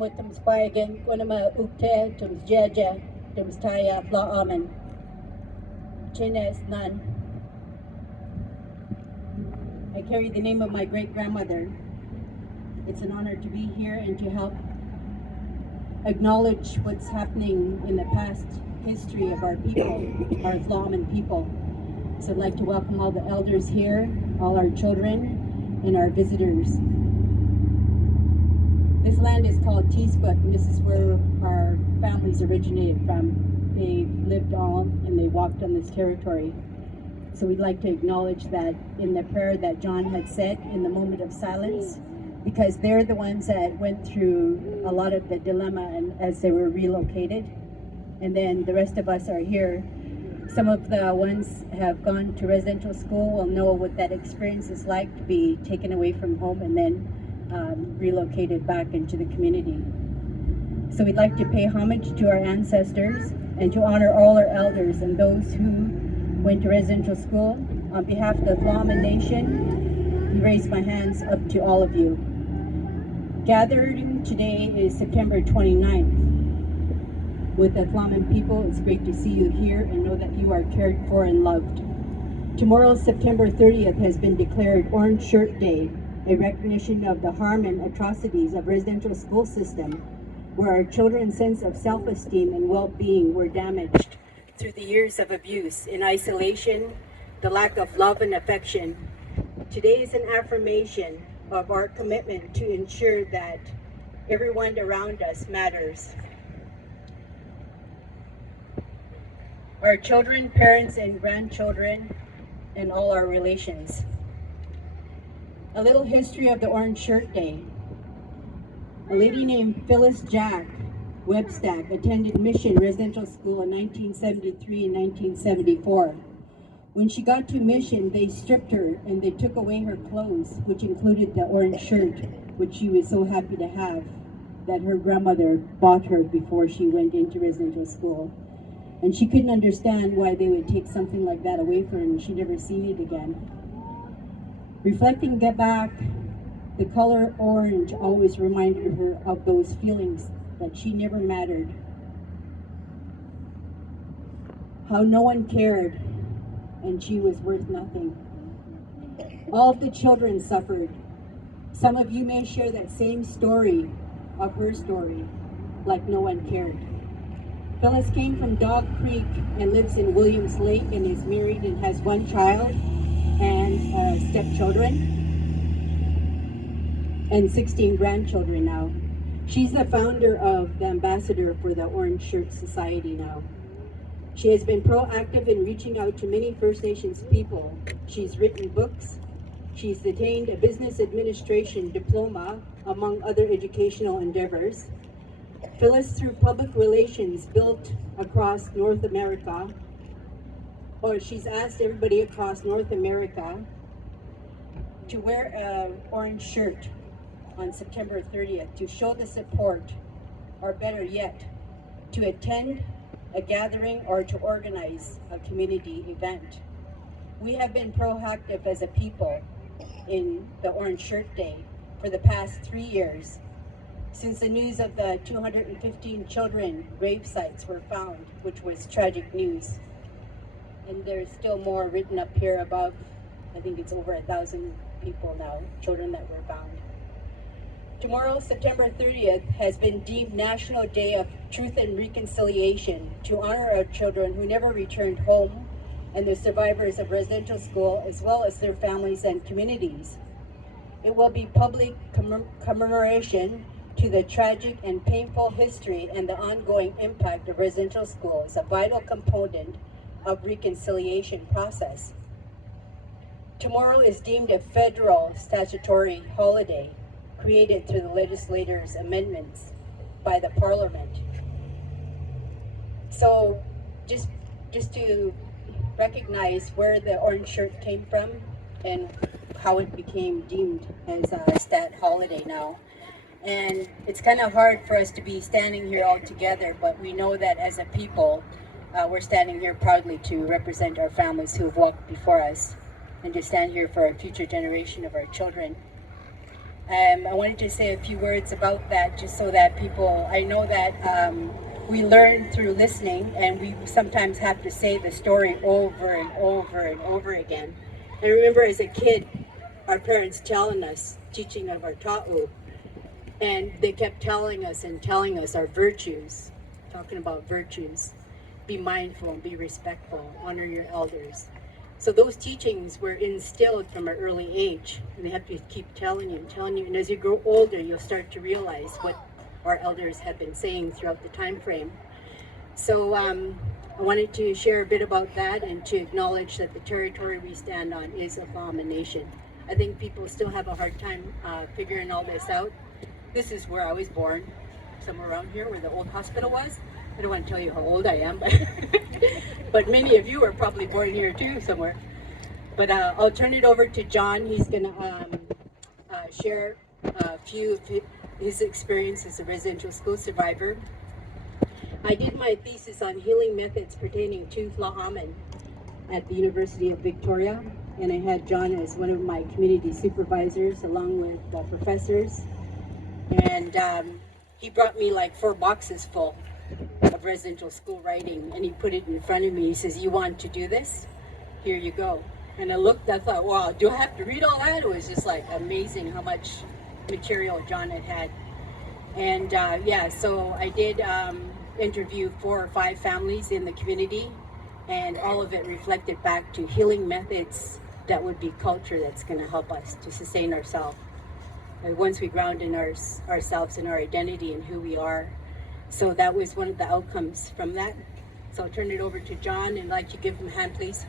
mo tums bayagan ko na ukte tums jaja tums taya fla amen. Chines nan. I carry the name of my great grandmother. It's an honor to be here and to help acknowledge what's happening in the past history of our people, our Flamen people. So I'd like to welcome all the elders here, all our children, and our visitors. This land is called Teesput, and this is where our families originated from. They lived on and they walked on this territory. So we'd like to acknowledge that in the prayer that John had said in the moment of silence, because they're the ones that went through a lot of the dilemma and as they were relocated. And then the rest of us are here. Some of the ones have gone to residential school will know what that experience is like to be taken away from home and then relocated back into the community. So we'd like to pay homage to our ancestors and to honor all our elders and those who went to residential school. On behalf of the Flamen Nation, we raise my hands up to all of you. Gathering today is September 29th. With the Flamen people, it's great to see you here and know that you are cared for and loved. Tomorrow, September 30th, has been declared Orange Shirt Day, a recognition of the harm and atrocities of residential school system, where our children's sense of self-esteem and well-being were damaged through the years of abuse, in isolation, the lack of love and affection. Today is an affirmation of our commitment to ensure that everyone around us matters. Our children, parents, and grandchildren, and all our relations. A little history of the Orange Shirt Day. A lady named Phyllis Jack Webstack attended Mission Residential School in 1973 and 1974. When she got to Mission, they stripped her and they took away her clothes, which included the orange shirt, which she was so happy to have, that her grandmother bought her before she went into residential school. And she couldn't understand why they would take something like that away from her and she'd never seen it again. Reflecting back, the color orange always reminded her of those feelings that she never mattered. How no one cared and she was worth nothing. All of the children suffered. Some of you may share that same story of her story, like no one cared. Phyllis came from Dog Creek and lives in Williams Lake and is married and has one child and stepchildren and 16 grandchildren now. She's the founder of the ambassador for the Orange Shirt Society now. She has been proactive in reaching out to many First Nations people. She's written books. She's attained a business administration diploma, among other educational endeavors. Phyllis, through public relations, built across North America, or she's asked everybody across North America to wear an orange shirt on September 30th to show the support, or better yet, to attend a gathering or to organize a community event. We have been proactive as a people in the Orange Shirt Day for the past 3 years, since the news of the 215 children grave sites were found, which was tragic news. And there's still more written up here above. I think it's over 1,000 people now, children that were found. Tomorrow, September 30th, has been deemed National Day of Truth and Reconciliation to honor our children who never returned home and the survivors of residential school, as well as their families and communities. It will be public commemoration to the tragic and painful history and the ongoing impact of residential school as a vital component of reconciliation process. Tomorrow is deemed a federal statutory holiday created through the legislators' amendments by the Parliament. So just to recognize where the orange shirt came from and how it became deemed as a stat holiday now. And it's kind of hard for us to be standing here all together, but we know that as a people, we're standing here proudly to represent our families who have walked before us and to stand here for a future generation of our children. I wanted to say a few words about that just so that people, I know that we learn through listening, and we sometimes have to say the story over and over and over again. I remember as a kid, our parents telling us, teaching of our ta'u, and they kept telling us and telling us our virtues, talking about virtues. Be mindful and be respectful, honor your elders. So those teachings were instilled from an early age, and they have to keep telling you and telling you. And as you grow older, you'll start to realize what our elders have been saying throughout the time frame. So I wanted to share a bit about that and to acknowledge that the territory we stand on is a Fama nation. I think people still have a hard time figuring all this out. This is where I was born, somewhere around here where the old hospital was. I don't want to tell you how old I am, but many of you are probably born here too, somewhere. But I'll turn it over to John. He's going to share a few of his experience as a residential school survivor. I did my thesis on healing methods pertaining to Fla'aman at the University of Victoria, and I had John as one of my community supervisors along with the professors. And he brought me like 4 boxes full of residential school writing, and he put it in front of me. He says, "You want to do this? Here you go." And I looked, I thought, wow, do I have to read all that? It was just like amazing how much material John had. And yeah, so I did interview 4 or 5 families in the community, and all of it reflected back to healing methods that would be culture that's going to help us to sustain ourselves. Once we ground in ourselves and our identity and who we are. So that was one of the outcomes from that. So I'll turn it over to John, and I'd like to give him a hand, please.